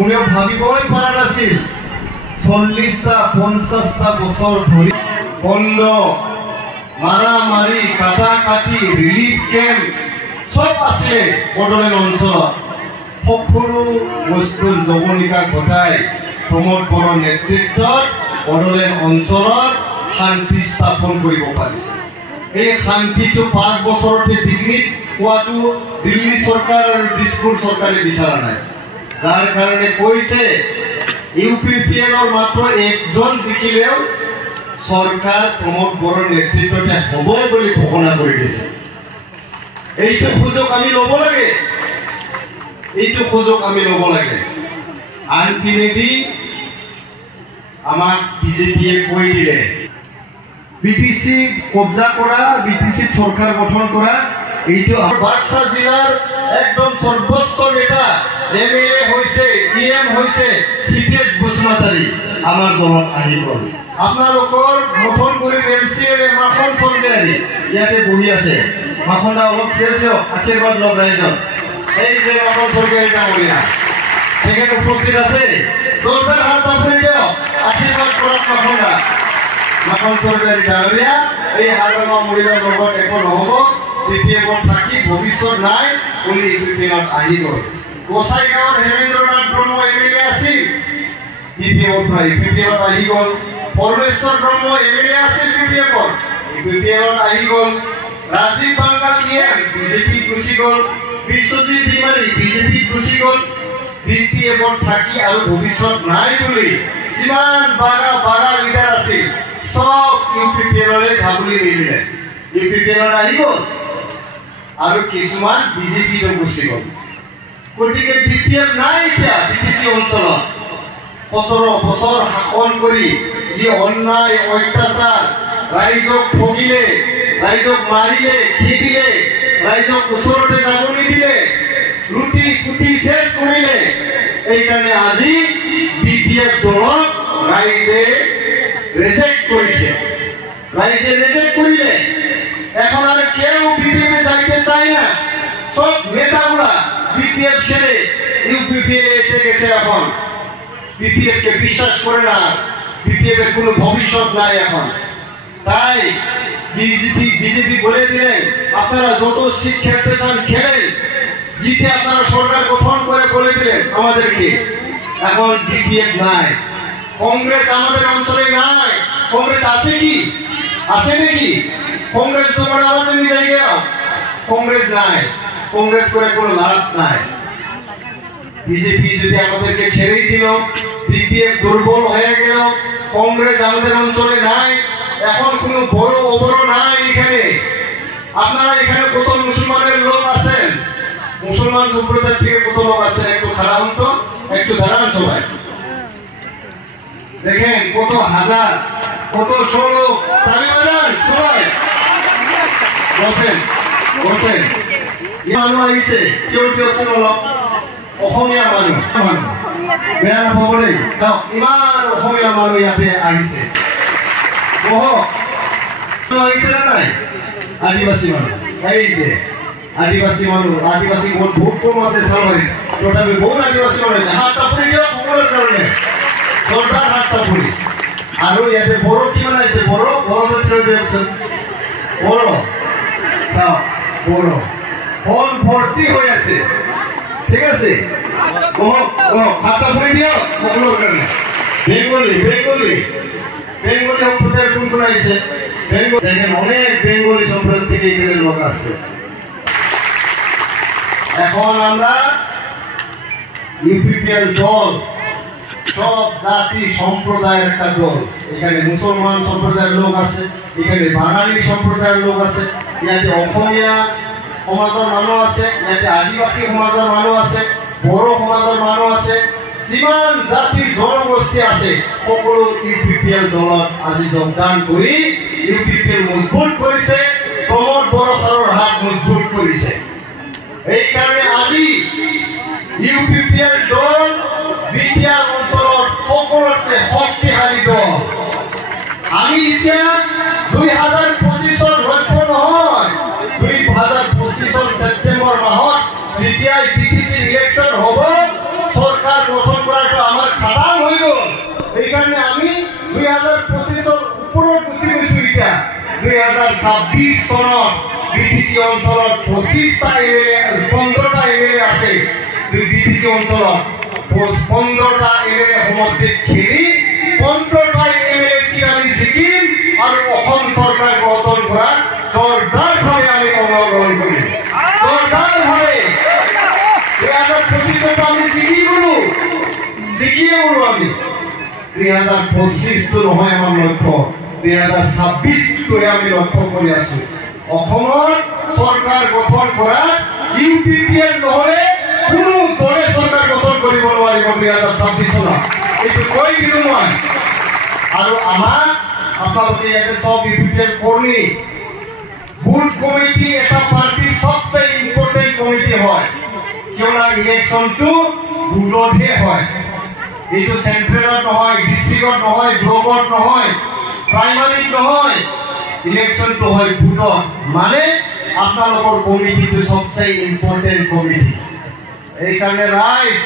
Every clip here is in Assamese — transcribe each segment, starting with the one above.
কোনেও ভাবিবই পৰা নাছিল 40টা 50টা বছৰ ধৰি বন্ধ মাৰামাৰি কাটাকাটি ৰিলিফ কেম্প সব আছে বড়োলেণ্ড অঞ্চলত সকলো বস্তুৰ জৱনিকা ঘটাই প্ৰমোদ বড়োৰ নেতৃত্বত বড়োলেণ্ড অঞ্চলত শান্তি স্থাপন কৰিব পাৰিছে। এই শান্তিটো 5 বছৰতে বিঘ্নিত হোৱাটো দিল্লী চৰকাৰ আৰু দিছপুৰ চৰকাৰে বিচৰা নাই, যাৰ কাৰণে কৈছে ইউপিপিএলৰ মাত্ৰ একজন জিকিলেও চৰকাৰ প্ৰমোদ বড়োৰ নেতৃত্বতে হ'ব বুলি ঘোষণা কৰি দিছে। এইটো সুযোগ আমি ল'ব লাগে, এইটো সুযোগ আমি ল'ব লাগে। আনপিনেদি আমাক বিজেপিয়ে কৈ দিলে বিটিসি কব্জা করা, বিটিসি সরকার গঠন করা, এইটো বাক্সা জিলার একদম সর্বোচ্চ নেতা এমএলএ হয়েছে, ইএম হয়েছে হিতেশ বসুমতাৰী আমাৰ দলত আহি গল। আপোনালোকৰ গঠন কৰি এমচিএল মাখন চৰকাৰী ইয়াতে বহি আছে, মাখনটা অলপ চেয়াৰ দিয়ক, আশীৰ্বাদ লওক ৰাইজক। এই যে মাখন চৰকাৰী ডাঙৰীয়া সেখানে উপস্থিত আছে, জোৰদাৰ হাত চাপৰি দিয়ক, আশীৰ্বাদ কৰক মাখনটা। মাখন চৰকাৰী ডাঙৰীয়া এই হাৰমা মহিলাৰ লগত একো নহ'ব, বিপিএফত থাকি ভৱিষ্যত নাই বুলি বিপিএফত আহি গ'ল। গোসাইগাঁৱৰ হেমেন্দ্ৰনাথ ব্ৰহ্ম এমএলএ আছিল, বিপিএফত আহি গ'ল। পৰমেশ্বৰ ব্ৰহ্ম এমএলএ আছিল বিপিএফত আহি গ'ল। ৰাজীৱ বাংগাল ইএম বিজেপিত গুচি গ'ল। বিশ্বজিৎ বিমাৰী বিজেপিত গুচি গ'ল। বিপিএফত থাকি আৰু ভৱিষ্যত নাই বুলি যিমান বাগা লিডাৰ আছিল সব ইউপিপিএলৰে ঘাবুলি নিদিলে, ইউপিপিএলত আহি গ'ল আৰু কিছুমান বিজেপিত গুচি গ'ল। গতিকে বিপিএফ নাই এতিয়া বিটিসি অঞ্চলত। 17 বছৰ শাসন কৰি যি অন্যায় অত্যাচাৰ, ৰাইজক ঠগিলে, ৰাইজক মাৰিলে, খেদিলে, ৰাইজক ওচৰতে যাব নিদিলে, লুটি কুটি শেষ কৰিলে। এইকাৰণে আজি বিপিএফ দলক ৰাইজে রেজেক্ট করেছে, রাইজে রেজেক্ট করিলে এখন আর কেউ বিপিএফ যাইতে চায় না। সব নেতাগুলা বিপিএফ ছেড়ে ইউপিপিএ এসে গেছে। এখন বিপিএফ কে বিশ্বাস করে না, বিপিএফ এর কোনো ভবিষ্যৎ নাই এখন। তাই বিজেপি বলে দিলেন আপনারা যত সিট খেলতে চান খেলেন, জিতে আপনারা সরকার গঠন করে বলে দিলেন আমাদেরকে। এখন বিপিএফ নাই, কংগ্রেস আমাদের অঞ্চলে নাই। কংগ্রেস আছে কি? আছে নাকি? কংগ্রেস তোমার আমাদের নিয়ে জায়গা, কংগ্রেস নাই, কংগ্রেস করে কোনো লাভ নাই। বিজেপি যদি আমাদেরকে ছেড়েই দিল, বিপিএফ দুর্বল হয়ে গেল, কংগ্রেস আমাদের অঞ্চলে নাই, এখন কোনো বড় অবড় নাই এখানে। আপনারা এখানে কত মুসলমানের লোক আছেন, মুসলমান সম্প্রদায় থেকে কত লোক আছেন? একটু খারাপ হতো, একটু দাঁড়ান সবাই দেখেন কত হাজার, কত ষোলো, তালি বাজান সবাই, বসেন বসেন। মানুহ আহিছে, কেউ অলপ অসমীয়া মানুহ, বেয়া নাপাব দেই, ইমান অসমীয়া মানুহ ইয়াতে আহিছে। বহক, আহিছে নে নাই? আদিবাসী মানুহ, এই যে আদিবাসী মানুহ, আদিবাসী বহুত কম আছে চালবাৰী, তথাপি বহুত আদিবাসী মানুহ আছে। হাত চাপৰি দিয়ক সকলোৰ কাৰণে, জোৰদাৰ হাত চাপৰি। আৰু ইয়াতে বড়ো কিমান আহিছে? বড়ো বড়ো চাওক, বড়ো হল ভৰ্তি হৈ আছে, ঠিক আছে। হাত চাপৰি দিয়ক সকলোৰ কাৰণে। বেংগলী বেংগলী বেংগলী সম্প্ৰদায়ৰ কোন কোন আহিছে? বেংগলী দেখেন, অনেক বেংগলী সম্প্রদায় থেকে এখানে লোক আছে। এখন আমরা ইউপিপিএল দল সব জাতি সম্প্রদায়ের একটা দল। এখানে মুসলমান সম্প্রদায়ের লোক আছে, এখানে বাঙালি সম্প্রদায়ের লোক আছে, ইয়াতে অসমীয়া সমাজৰ মানুহ আছে, ইয়াতে আদিবাসী সমাজৰ মানুহ আছে, বড়ো সমাজৰ মানুহ আছে, যিমান জাতি জনগোষ্ঠী আছে সকলো ইউপিপিএল দলত আজি যোগদান কৰি ইউপিপিএল মজবুত কৰিছে, প্ৰমোদ বড়ো ছাৰৰ হাত মজবুত কৰিছে। এইকাৰণে আজি ইউপিপিএল দল বিটিআর অঞ্চলত সকলোতকৈ শক্তিশালী দল। আমি এতিয়া 2025 লক্ষ্য নহয়, 2025 ছেপ্টেম্বৰ মাহত যেতিয়া বিটিসি ইলেকশন হ'ব, সৰকাৰ গঠন কৰা সেইকাৰণে আমি 2025 ওপৰত গুচি গৈছোঁ। এতিয়া 2026 চনত বিটিচি অঞ্চলত 25টা এমএলএ 15টা এমএলএ আছে। বিটিচি অঞ্চলত 15টা এমএলএ সমষ্টিত খেলি 15টা এমএলএ চিট আমি জিকিম আৰু অসম চৰকাৰ গঠন কৰাৰ জোৰদাৰভাৱে আমি অংশগ্ৰহণ কৰিম। জোৰদাৰভাৱে 2025 আমি জিকিয়ে গ'লো আমি। 2025 নহয় আমাৰ লক্ষ্য, 2026 আমি লক্ষ্য কৰি আছো। অসমৰ চৰকাৰ গঠন কৰা UPPL নহলে কোনো দলে চৰকাৰ গঠন কৰিব নোৱাৰিব 2026 চনত। এইটো কৈ দিলোঁ মই। আৰু আমাৰ আপোনালোকে ইয়াতে চব UPPL কৰ্মী বুথ কমিটি এটা পাৰ্টিৰ সবচেয়ে ইম্পৰ্টেণ্ট কমিটি হয়, কিয়নো ইলেকশ্যনটো বুথতহে হয়। এইটো চেন্ট্ৰেলত নহয়, ডিষ্ট্ৰিক্টত নহয়, ব্লকত নহয়, প্ৰাইমাৰীত নহয়, ইলেকশ্যনটো হয় বুথত। মানে আপোনালোকৰ কমিটিটো সবচেয়ে ইম্পৰ্টেণ্ট কমিটি। এইকাৰণে ৰাইজ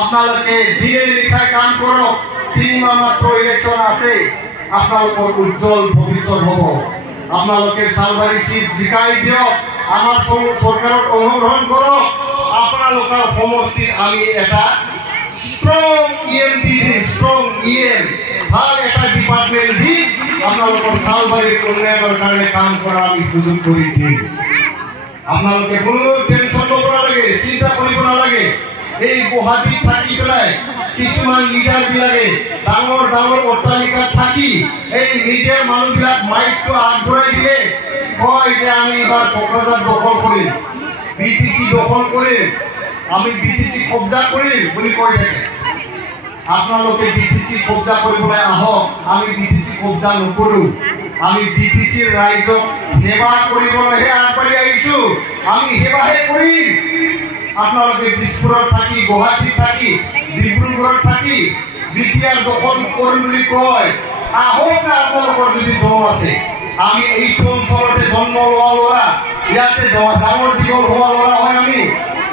আপোনালোকে দিনে নিশাই কাম কৰক। 3 মাহ মাত্ৰ ইলেকশ্যন আছে, আপোনালোকৰ উজ্জ্বল ভৱিষ্যত হ'ব। আপোনালোকে চালবাৰী চিট জিকাই দিয়ক, আমাৰ চৰকাৰত অংশগ্ৰহণ কৰক। আপোনালোকৰ সমষ্টিত আমি এটা স্ট্ৰং EMD স্ট্ৰং EM ভাল এটা ডিপাৰ্টমেণ্ট দি আপোনালোকৰ চালবাৰীৰ উন্নয়নৰ কাৰণে কাম কৰা আমি সুযোগ কৰি দিম। আপোনালোকে কোনো টেনশ্যন ল'ব নালাগে, চিন্তা কৰিব নালাগে। এই গুৱাহাটীত থাকি পেলাই কিছুমান লিডাৰবিলাকে ডাঙৰ ডাঙৰ অট্টালিকাত থাকি এই মিডিয়াৰ মানুহবিলাক মাইকটো আগবঢ়াই দিলে, কয় যে আমি এইবাৰ কোকৰাঝাৰ দখল কৰিম, বিটিচি দখল কৰিম, আমি বিটিচি কব্জা কৰিম বুলি কৈ থাকে। আপোনালোকে বিটিচি কব্জা কৰিবলৈ আহক, আমি বিটিচি কব্জা নকৰোঁ। আমি বিটিচিৰ ৰাইজক সেৱা কৰিবলৈহে আগবাঢ়ি আহিছোঁ, আমি সেৱাহে কৰিম। আপোনালোকে দিছপুৰত থাকি, গুৱাহাটীত থাকি, ডিব্ৰুগড়ত থাকি বিটিআৰ দখল কৰিম বুলি কয়, আহক না। আপোনালোকৰ যদি দম আছে, আমি এইটো অঞ্চলতে জন্ম লোৱা ল'ৰা, ইয়াতে ডাঙৰ দীঘল হোৱা ল'ৰা হয় আমি।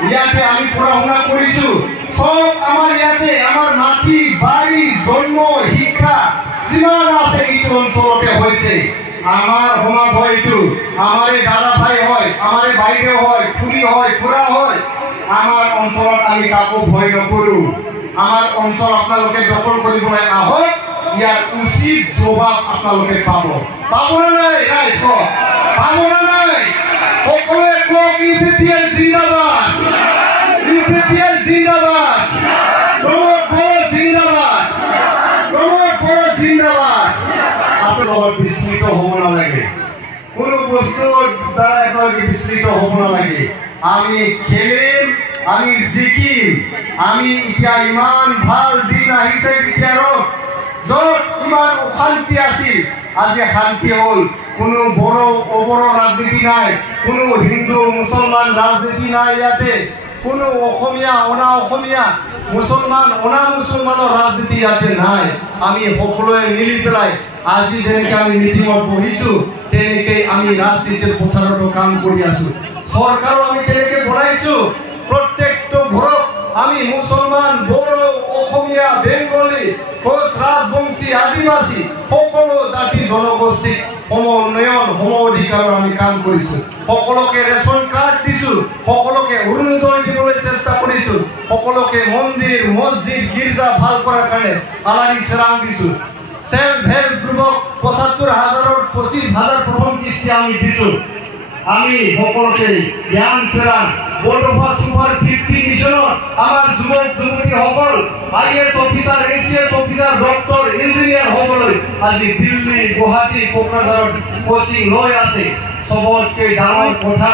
ইয়াতে আমি পঢ়া শুনা কৰিছোঁ, সব আমাৰ ইয়াতে, আমাৰ মাটি বাৰী জন্ম শিক্ষা যিমান আছে এইটো অঞ্চলতে হৈছে। আমাৰ সমাজ হয় এইটো, আমাৰে দাদা ভাই হয়, আমাৰে বাইদেউ হয়, খুৰী হয়, খুৰা হয়। আমাৰ অঞ্চলত আমি কাকো ভয় নকৰোঁ। আমাৰ অঞ্চল আপোনালোকে দখল কৰিবলৈ আহক, ইয়াৰ উচিত জবাব আপোনালোকে পাব। পাবনে নাই ৰাইজ? পাবনে নাই? সকলোৱে কওক UPPL জিন্দাবাদ, UPPL জিন্দাবাদ, প্ৰমোদ বড়ো জিন্দাবাদ, প্ৰমোদ বড়ো জিন্দাবাদ। আপোনালোকৰ বিস্মিত হ'ব নালাগে, কোনো বস্তুৰ দ্বাৰা আপোনালোকে বিস্মিত হ'ব নালাগে। আমি খেলিম, আমি জিকিম। আমি এতিয়া ইমান ভাল দিন আহিছে বিটিআৰত, য'ত ইমান অশান্তি আছিল, আজি শান্তি হ'ল। কোনো বড়ো অবড়ো ৰাজনীতি নাই, কোনো হিন্দু মুছলমান ৰাজনীতি নাই ইয়াতে, কোনো অসমীয়া অনা অসমীয়া, মুছলমান অনা মুছলমানৰ ৰাজনীতি ইয়াতে নাই। আমি সকলোৱে মিলি পেলাই আজি যেনেকৈ আমি মিটিঙত বহিছোঁ, তেনেকৈ আমি ৰাজনীতিৰ পথাৰতো কাম কৰি আছোঁ। চৰকাৰো আমি তেনেকৈ বনাইছোঁ। প্ৰত্যেকটো ঘৰত আমি মুছলমান, বড়ো, অসমীয়া, বেংগলী, কোচ, ৰাজবংশী, আদিবাসী সকলো জাতি জনগোষ্ঠীক সম উন্নয়ন, সম অধিকাৰৰ আমি কাম কৰিছোঁ। সকলোকে ৰেচন কাৰ্ড দিছোঁ, সকলোকে অৰুণোদয় দিবলৈ চেষ্টা কৰিছোঁ, সকলোকে মন্দিৰ, মছজিদ, গীৰ্জা ভাল কৰাৰ কাৰণে আলাৰী চেৰাং দিছোঁ। সেল্ফ হেল্প গ্ৰুপক ৭৫,০০০ৰ ২৫,০০০ প্ৰথম কিস্তি আমি দিছোঁ। আমি সকলোকে জ্ঞান চেৰাং বৰদফা সুপাৰ 50 মিছনত আমাৰ যুৱক যুৱতীসকল IAS officer, ACS officer, doctor, engineer হ'বলৈ আজি দিল্লী, গুৱাহাটী, কোকৰাঝাৰত কোচিং লৈ আছে। সবতকে ডাঙৰ কথা,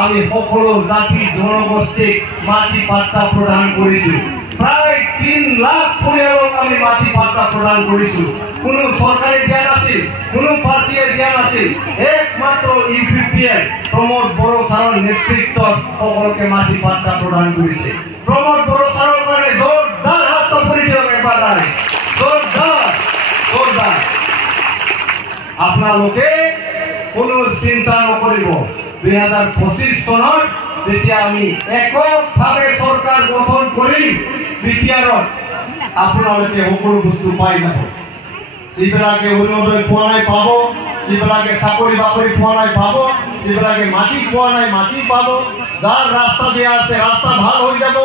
আমি সকলো জাতি জনগোষ্ঠীক মাটি পাট্টা প্ৰদান কৰিছোঁ। প্ৰায় 3 লাখ পৰিয়ালক আমি মাটি পাট্টা প্ৰদান কৰিছোঁ। কোনো চৰকাৰে দিয়া নাছিল, কোনো পাৰ্টিয়ে দিয়া নাছিল, একমাত্ৰ UPPL প্ৰমোদ বড়ো ছাৰৰ নেতৃত্বত সকলোকে মাটি পাট্টা প্ৰদান কৰিছে। প্ৰমোদ বড়ো ছাৰৰ কাৰণে জোৰদাৰ হাত চাপৰি দিয়ক এবাৰ। জোৰদাৰ। আপোনালোকে কোনো চিন্তা নকৰিব। 2025 চনত যেতিয়া আমি এককভাৱে চৰকাৰ গঠন কৰিম বিটিআৰত, আপোনালোকে সকলো বস্তু পাই যাব। যিবিলাকে অৰুণোদয় পোৱা নাই পাব, যিবিলাকে চাকৰি বাকৰি পোৱা নাই পাব, যিবিলাকে মাটি পোৱা নাই মাটি পাব, যাৰ ৰাস্তা বেয়া আছে ৰাস্তা ভাল হৈ যাব,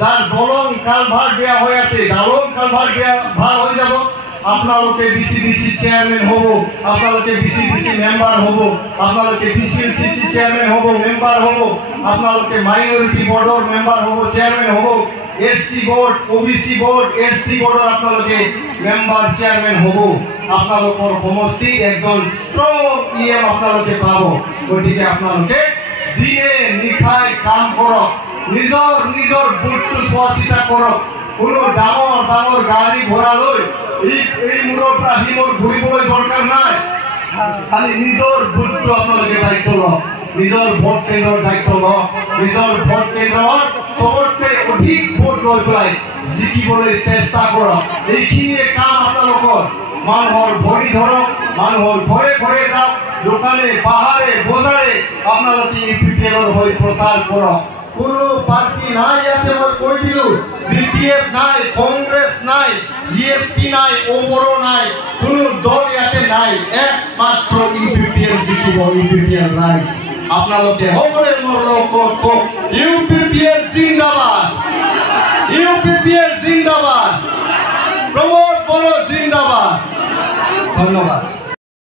যাৰ দলং কালভাৰ্ট বেয়া হৈ আছে দলং কালভাৰ্ট বেয়া ভাল হৈ যাব। আপোনালোকে বিচিডিচি চেয়াৰমেন হ'ব, আপোনালোকে বিচিডিচি মেম্বাৰ হ'ব, আপোনালোকে ডিচিএলচিচি চেয়াৰমেন হ'ব মেম্বাৰ হ'ব, আপোনালোকে মাইনৰিটি বৰ্ডৰ মেম্বাৰ হ'ব চেয়াৰমেন হ'ব, SC board OBC board ST বোৰ্ডৰ আপোনালোকে মেম্বাৰ চেয়াৰমেন হ'ব। আপোনালোকৰ সমষ্টি একজন ষ্ট্ৰং ইএম আপোনালোকে পাব। গতিকে আপোনালোকে দিনে নিশাই কাম কৰক, নিজৰ নিজৰ বুটটো চোৱা চিতা কৰক। কোনো ডাঙৰ ডাঙৰ গাড়ী ঘোঁৰা লৈ এই মূৰৰ পৰা সি মূৰ ঘূৰিবলৈ দৰকাৰ নাই। খালি নিজৰ বুটটো আপোনালোকে দায়িত্ব লওক, নিজৰ ভোট কেন্দ্ৰৰ দায়িত্ব লওক, নিজৰ ভোট কেন্দ্ৰৰ চবতকৈ অধিক ভোট লৈ পেলাই জিকিবলৈ চেষ্টা কৰক। এইখিনিয়ে কাম আপোনালোকৰ। মানুহৰ ভৰি ধৰক, মানুহৰ ঘৰে ঘৰে যাওক, দোকানে পাহাৰে বজাৰে আপোনালোকে ইউপিপিএলৰ হৈ প্ৰচাৰ কৰক। কোনো পাৰ্টি নাই ইয়াতে, মই কৈ দিলো বিপিএফ নাই, কংগ্ৰেছ নাই, জিএসপি নাই, ওমৰো নাই, কোনো দল ইয়াতে নাই, একমাত্ৰ ইউপিপিএল জিকিব, ইউপিপিএল ৰাইজ। আপোনালোকে সকলোৱে মোৰ লগত কওক ইউপিপিএল জিন্দাবাদ, ইউপিপিএল জিন্দাবাদ, প্ৰমোদ বড়ো জিন্দাবাদ। ধন্যবাদ।